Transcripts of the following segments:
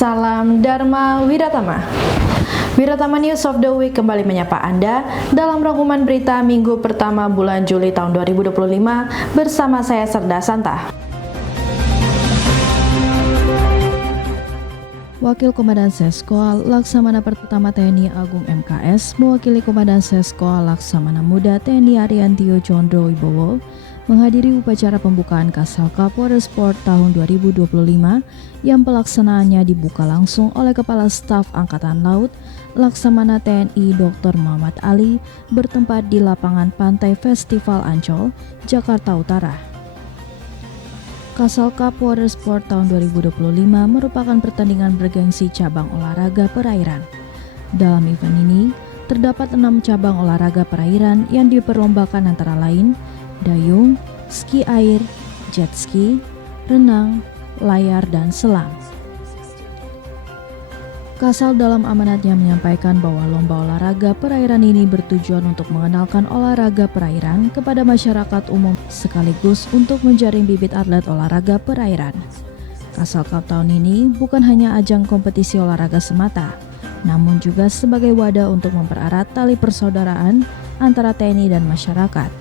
Salam Dharma Wiratama. Wiratama News of the Week kembali menyapa Anda dalam rangkuman berita minggu pertama bulan Juli tahun 2025 bersama saya Serda Santa. Wakil Komandan Seskoal Laksamana Pertama TNI Agung MKS mewakili Komandan Seskoal Laksamana Muda TNI Ariantio Condro Wibowo menghadiri upacara pembukaan Kasal Kapolres Sport tahun 2025 yang pelaksanaannya dibuka langsung oleh Kepala Staf Angkatan Laut Laksamana TNI Dr. Muhammad Ali bertempat di lapangan Pantai Festival Ancol, Jakarta Utara. Kasal Kapolres Sport tahun 2025 merupakan pertandingan bergengsi cabang olahraga perairan. Dalam event ini, terdapat 6 cabang olahraga perairan yang diperlombakan antara lain dayung, ski air, jet ski, renang, layar, dan selam. Kasal dalam amanatnya menyampaikan bahwa lomba olahraga perairan ini bertujuan untuk mengenalkan olahraga perairan kepada masyarakat umum sekaligus untuk menjaring bibit atlet olahraga perairan. Kasal Cup tahun ini bukan hanya ajang kompetisi olahraga semata, namun juga sebagai wadah untuk mempererat tali persaudaraan antara TNI dan masyarakat.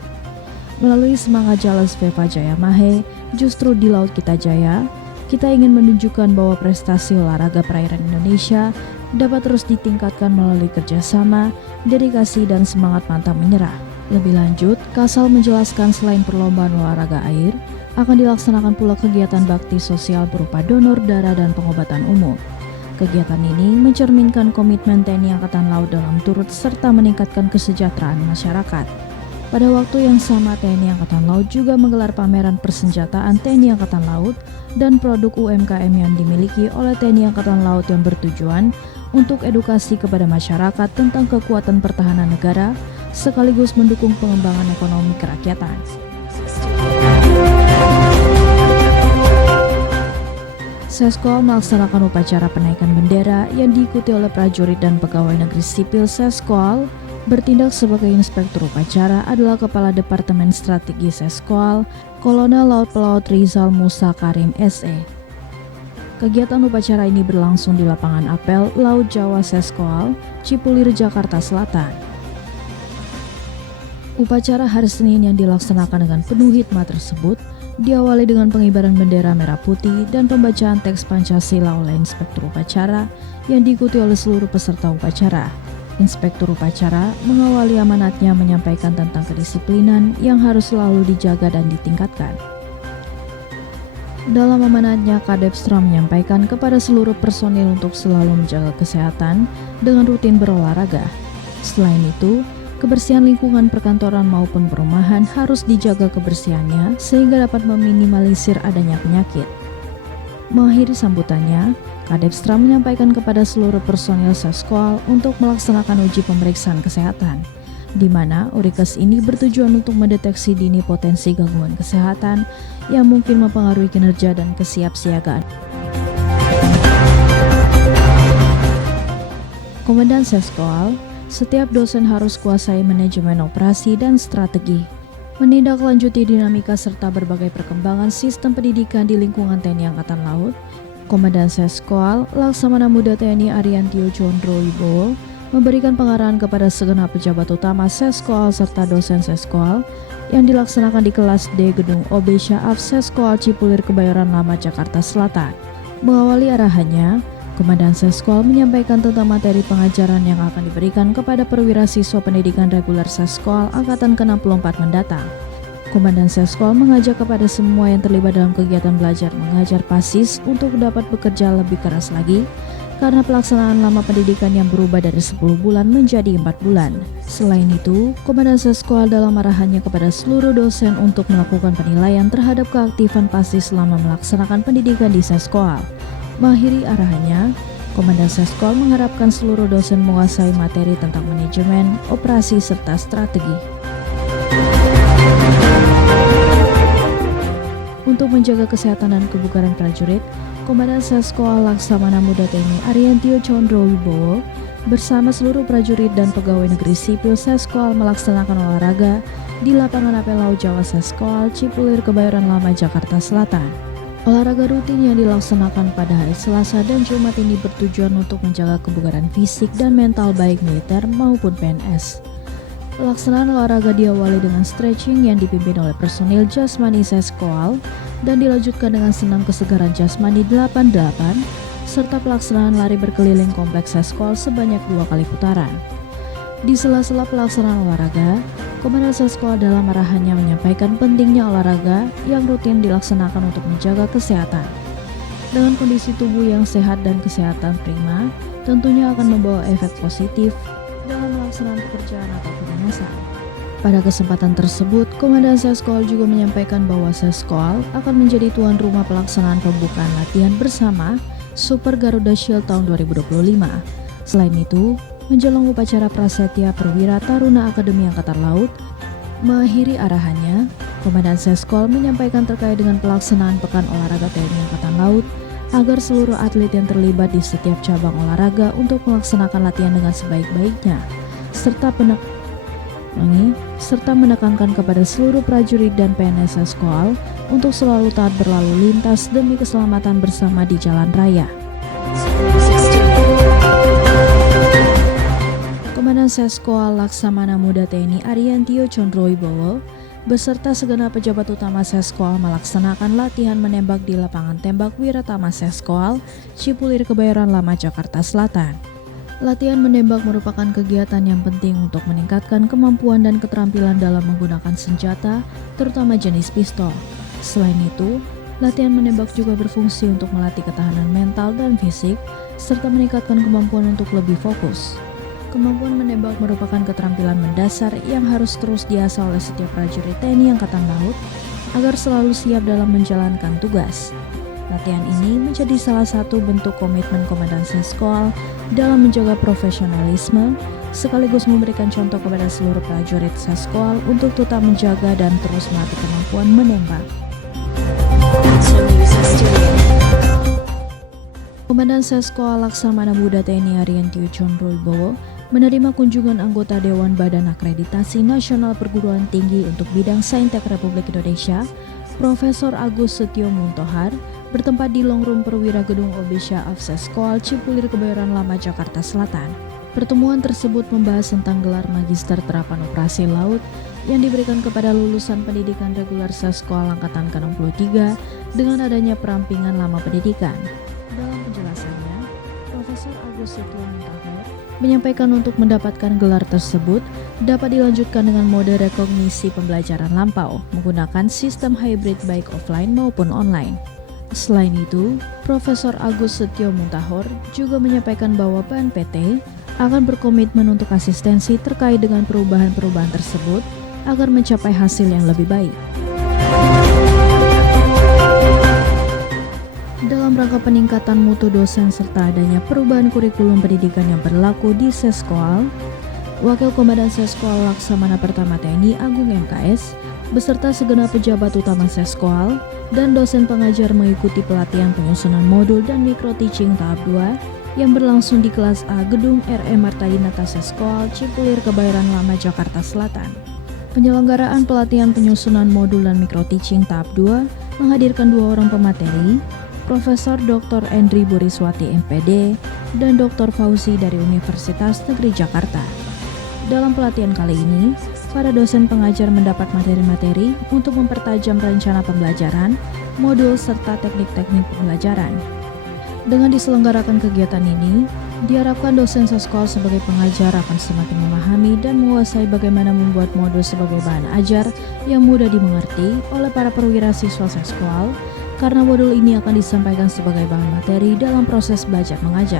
Melalui semangat Jalas Veva Jaya Mahe, justru di Laut Kita Jaya, kita ingin menunjukkan bahwa prestasi olahraga perairan Indonesia dapat terus ditingkatkan melalui kerjasama, dedikasi, dan semangat pantang menyerah. Lebih lanjut, Kasal menjelaskan selain perlombaan olahraga air, akan dilaksanakan pula kegiatan bakti sosial berupa donor darah dan pengobatan umum. Kegiatan ini mencerminkan komitmen TNI Angkatan Laut dalam turut serta meningkatkan kesejahteraan masyarakat. Pada waktu yang sama, TNI Angkatan Laut juga menggelar pameran persenjataan TNI Angkatan Laut dan produk UMKM yang dimiliki oleh TNI Angkatan Laut yang bertujuan untuk edukasi kepada masyarakat tentang kekuatan pertahanan negara sekaligus mendukung pengembangan ekonomi kerakyatan. Seskoal melaksanakan upacara penaikan bendera yang diikuti oleh prajurit dan pegawai negeri sipil Seskoal. Bertindak sebagai inspektur upacara adalah Kepala Departemen Strategi Seskoal, Kolonel Laut Pelaut Rizal Musa Karim SE. Kegiatan upacara ini berlangsung di lapangan apel Laut Jawa Seskoal, Cipulir, Jakarta Selatan. Upacara hari Senin yang dilaksanakan dengan penuh hikmat tersebut diawali dengan pengibaran bendera merah putih dan pembacaan teks Pancasila oleh inspektur upacara yang diikuti oleh seluruh peserta upacara. Inspektur upacara mengawali amanatnya menyampaikan tentang kedisiplinan yang harus selalu dijaga dan ditingkatkan. Dalam amanatnya, Kadepstra menyampaikan kepada seluruh personil untuk selalu menjaga kesehatan dengan rutin berolahraga. Selain itu, kebersihan lingkungan perkantoran maupun perumahan harus dijaga kebersihannya sehingga dapat meminimalisir adanya penyakit. Mengakhiri sambutannya, Kadepstra menyampaikan kepada seluruh personil Seskoal untuk melaksanakan uji pemeriksaan kesehatan, di mana Urikes ini bertujuan untuk mendeteksi dini potensi gangguan kesehatan yang mungkin mempengaruhi kinerja dan kesiapsiagaan. Komandan Seskoal, setiap dosen harus kuasai manajemen operasi dan strategi, menindaklanjuti dinamika serta berbagai perkembangan sistem pendidikan di lingkungan TNI Angkatan Laut. Komandan Seskoal Laksamana Muda TNI Ariantio Condro Wibowo memberikan pengarahan kepada segenap pejabat utama Seskoal serta dosen Seskoal yang dilaksanakan di kelas D Gedung OB Syaaf Seskoal Cipulir Kebayoran Lama Jakarta Selatan. Mengawali arahannya, Komandan Seskoal menyampaikan tentang materi pengajaran yang akan diberikan kepada perwira siswa pendidikan reguler Seskoal Angkatan ke-64 mendatang. Komandan Seskoal mengajak kepada semua yang terlibat dalam kegiatan belajar mengajar PASIS untuk dapat bekerja lebih keras lagi karena pelaksanaan lama pendidikan yang berubah dari 10 bulan menjadi 4 bulan. Selain itu, Komandan Seskoal dalam arahannya kepada seluruh dosen untuk melakukan penilaian terhadap keaktifan PASIS selama melaksanakan pendidikan di Seskoal. Mengakhiri arahannya, Komandan Seskoal mengharapkan seluruh dosen menguasai materi tentang manajemen, operasi, serta strategi. Untuk menjaga kesehatan dan kebugaran prajurit, Komandan Seskoal Laksamana Muda TNI Ariantio Condro Wibowo bersama seluruh prajurit dan pegawai negeri sipil Seskoal melaksanakan olahraga di lapangan apel Laut Jawa Seskoal Cipulir Kebayoran Lama Jakarta Selatan. Olahraga rutin yang dilaksanakan pada hari Selasa dan Jumat ini bertujuan untuk menjaga kebugaran fisik dan mental baik militer maupun PNS. Pelaksanaan olahraga diawali dengan stretching yang dipimpin oleh personil jasmani Seskoal dan dilanjutkan dengan senam kesegaran jasmani 88 serta pelaksanaan lari berkeliling kompleks Seskoal sebanyak 2 kali putaran. Di sela-sela pelaksanaan olahraga, Komandan Seskoal dalam arahannya menyampaikan pentingnya olahraga yang rutin dilaksanakan untuk menjaga kesehatan. Dengan kondisi tubuh yang sehat dan kesehatan prima, tentunya akan membawa efek positif dalam melaksanakan pekerjaan atau kedinasan. Pada kesempatan tersebut, Komandan Seskoal juga menyampaikan bahwa Seskoal akan menjadi tuan rumah pelaksanaan pembukaan latihan bersama Super Garuda Shield tahun 2025. Selain itu, menjelang upacara Prasetya Perwira Taruna Akademi Angkatan Laut, mengakhiri arahannya, Komandan Seskoal menyampaikan terkait dengan pelaksanaan Pekan Olahraga TNI Angkatan Laut agar seluruh atlet yang terlibat di setiap cabang olahraga untuk melaksanakan latihan dengan sebaik-baiknya, serta menekankan kepada seluruh prajurit dan PNS Seskoal untuk selalu taat berlalu lintas demi keselamatan bersama di jalan raya. Komandan Seskoal Laksamana Muda TNI Ariantio Condrowibowo beserta segenap pejabat utama Seskoal melaksanakan latihan menembak di lapangan tembak Wiratama Seskoal, Cipulir, Kebayoran Lama, Jakarta Selatan. Latihan menembak merupakan kegiatan yang penting untuk meningkatkan kemampuan dan keterampilan dalam menggunakan senjata, terutama jenis pistol. Selain itu, latihan menembak juga berfungsi untuk melatih ketahanan mental dan fisik, serta meningkatkan kemampuan untuk lebih fokus. Kemampuan menembak merupakan keterampilan mendasar yang harus terus diasah oleh setiap prajurit TNI Angkatan Laut agar selalu siap dalam menjalankan tugas. Latihan ini menjadi salah satu bentuk komitmen Komandan Seskoal dalam menjaga profesionalisme, sekaligus memberikan contoh kepada seluruh prajurit Seskoal untuk tetap menjaga dan terus melatih kemampuan menembak. Komandan Seskoal Laksamana Muda TNI Ariantio Condrowibowo menerima kunjungan anggota Dewan Badan Akreditasi Nasional Perguruan Tinggi untuk bidang Saintek Republik Indonesia, Profesor Agus Setio Muntohar, bertempat di Longroom Perwira Gedung Obisya of Seskoal, Cipulir, Kebayoran Lama, Jakarta Selatan. Pertemuan tersebut membahas tentang gelar Magister Terapan Operasi Laut yang diberikan kepada lulusan pendidikan reguler Seskoal Angkatan ke-63 dengan adanya perampingan lama pendidikan. Dalam penjelasannya, Profesor Agus Setio Muntohar menyampaikan untuk mendapatkan gelar tersebut dapat dilanjutkan dengan mode rekognisi pembelajaran lampau menggunakan sistem hybrid baik offline maupun online. Selain itu, Profesor Agus Setio Muntohar juga menyampaikan bahwa BNPT akan berkomitmen untuk asistensi terkait dengan perubahan-perubahan tersebut agar mencapai hasil yang lebih baik. Dalam rangka peningkatan mutu dosen serta adanya perubahan kurikulum pendidikan yang berlaku di Seskoal, Wakil Komandan Seskoal Laksamana Pertama TNI Agung MKS beserta segenap pejabat utama Seskoal dan dosen pengajar mengikuti pelatihan penyusunan modul dan micro teaching tahap 2 yang berlangsung di kelas A Gedung RM Marta Dinata Seskoal, Cipulir, Kebayoran Lama, Jakarta Selatan. Penyelenggaraan pelatihan penyusunan modul dan micro teaching tahap 2 menghadirkan 2 orang pemateri, Profesor Dr. Endri Buriswati MPD dan Dr. Fauzi dari Universitas Negeri Jakarta. Dalam pelatihan kali ini, para dosen pengajar mendapat materi-materi untuk mempertajam rencana pembelajaran, modul serta teknik-teknik pembelajaran. Dengan diselenggarakan kegiatan ini, diharapkan dosen Seskoal sebagai pengajar akan semakin memahami dan menguasai bagaimana membuat modul sebagai bahan ajar yang mudah dimengerti oleh para perwira siswa Seskoal, karena modul ini akan disampaikan sebagai bahan materi dalam proses belajar mengajar.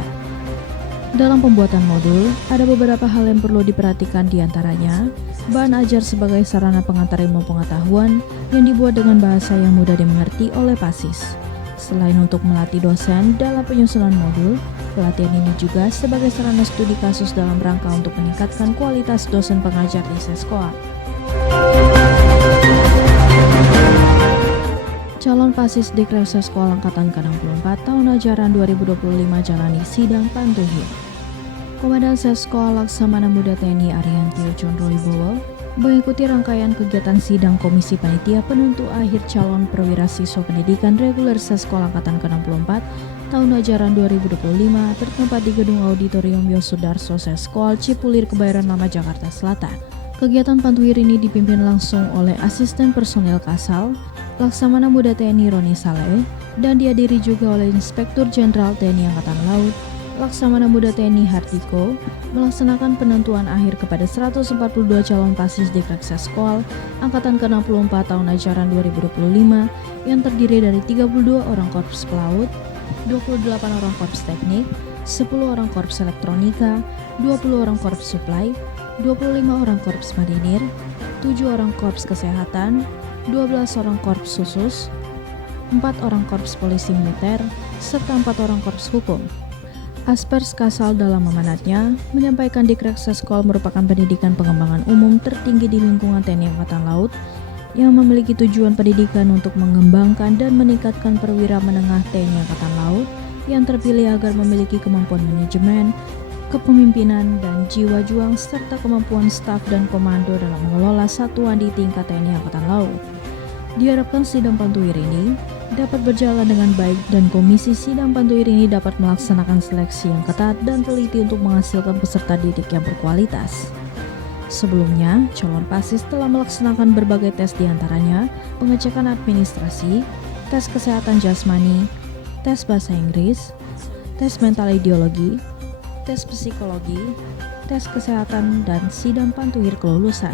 Dalam pembuatan modul, ada beberapa hal yang perlu diperhatikan, diantaranya bahan ajar sebagai sarana pengantar ilmu pengetahuan yang dibuat dengan bahasa yang mudah dimengerti oleh PASIS. Selain untuk melatih dosen dalam penyusunan modul, pelatihan ini juga sebagai sarana studi kasus dalam rangka untuk meningkatkan kualitas dosen pengajar di Seskoal. Calon PASIS Dikrer Seskoal Angkatan ke-64 tahun ajaran 2025 jalani sidang pantuhir. Komandan Seskoal Laksamana Muda TNI Ariantio Condrowibowo Mengikuti rangkaian kegiatan sidang Komisi Panitia Penentu Akhir Calon Perwira Siswa Pendidikan Reguler Seskolah Angkatan ke-64 tahun ajaran 2025 bertempat di Gedung Auditorium Yosudarso Seskol Cipulir Kebayoran Lama Jakarta Selatan. Kegiatan pantuir ini dipimpin langsung oleh Asisten Personil Kasal, Laksamana Muda TNI Roni Saleh, dan dihadiri juga oleh Inspektur Jenderal TNI Angkatan Laut, Laksamana Muda TNI Hardiko, melaksanakan penentuan akhir kepada 142 calon pasis Diklat Seskol Angkatan ke-64 tahun ajaran 2025 yang terdiri dari 32 orang korps pelaut, 28 orang korps teknik, 10 orang korps elektronika, 20 orang korps suplai, 25 orang korps marinir, 7 orang korps kesehatan, 12 orang korps khusus, 4 orang korps polisi militer, serta 4 orang korps hukum. Aspers Kasal dalam amanatnya menyampaikan Diklat Seskol merupakan pendidikan pengembangan umum tertinggi di lingkungan TNI Angkatan Laut yang memiliki tujuan pendidikan untuk mengembangkan dan meningkatkan perwira menengah TNI Angkatan Laut yang terpilih agar memiliki kemampuan manajemen, kepemimpinan, dan jiwa juang serta kemampuan staf dan komando dalam mengelola satuan di tingkat TNI Angkatan Laut. Diharapkan sidang pantuir ini dapat berjalan dengan baik dan komisi sidang pantuir ini dapat melaksanakan seleksi yang ketat dan teliti untuk menghasilkan peserta didik yang berkualitas. Sebelumnya, calon pasis telah melaksanakan berbagai tes diantaranya pengecekan administrasi, tes kesehatan jasmani, tes bahasa Inggris, tes mental ideologi, tes psikologi, tes kesehatan, dan sidang pantuir kelulusan.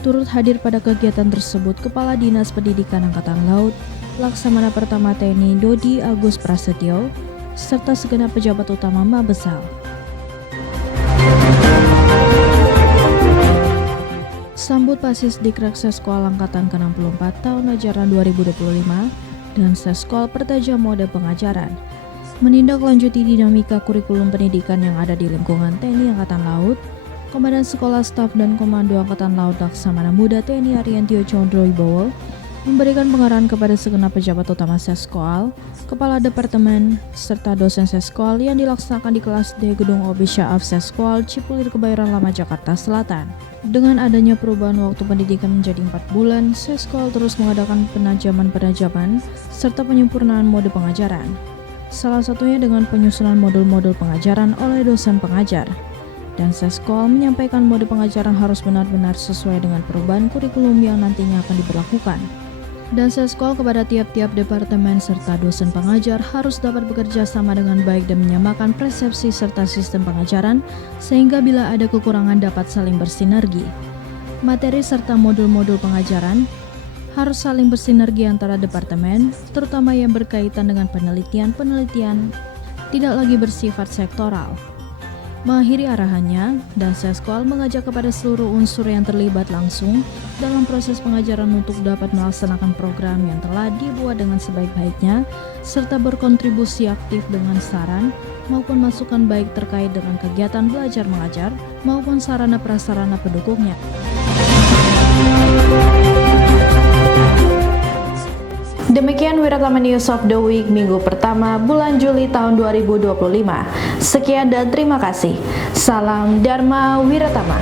Turut hadir pada kegiatan tersebut Kepala Dinas Pendidikan Angkatan Laut, Laksamana Pertama TNI Dodi Agus Prasetyo, serta segenap pejabat utama Mabesal. Sambut pasis Diklat Seskol Angkatan ke-64 tahun ajaran 2025 dan Seskol Pertajam Mode Pengajaran. Menindaklanjuti dinamika kurikulum pendidikan yang ada di lingkungan TNI Angkatan Laut, Komandan Sekolah Staf dan Komando Angkatan Laut Laksamana Muda TNI Ariantio Condro Wibowo memberikan pengarahan kepada segenap pejabat utama Seskol, Kepala Departemen, serta dosen Seskol yang dilaksanakan di kelas D Gedung OB Syaaf Seskol Cipulir Kebayoran Lama Jakarta Selatan. Dengan adanya perubahan waktu pendidikan menjadi 4 bulan, Seskol terus mengadakan penajaman-penajaman serta penyempurnaan mode pengajaran. Salah satunya dengan penyusunan modul-modul pengajaran oleh dosen pengajar. Dan Seskol menyampaikan mode pengajaran harus benar-benar sesuai dengan perubahan kurikulum yang nantinya akan diberlakukan. Dan Seskol kepada tiap-tiap departemen serta dosen pengajar harus dapat bekerja sama dengan baik dan menyamakan persepsi serta sistem pengajaran sehingga bila ada kekurangan dapat saling bersinergi. Materi serta modul-modul pengajaran harus saling bersinergi antara departemen, terutama yang berkaitan dengan penelitian-penelitian tidak lagi bersifat sektoral. Mengakhiri arahannya, dan Seskol mengajak kepada seluruh unsur yang terlibat langsung dalam proses pengajaran untuk dapat melaksanakan program yang telah dibuat dengan sebaik-baiknya, serta berkontribusi aktif dengan saran maupun masukan baik terkait dengan kegiatan belajar mengajar maupun sarana prasarana pendukungnya. Demikian Wiratama News of the Week minggu pertama bulan Juli tahun 2025. Sekian dan terima kasih. Salam Dharma Wiratama.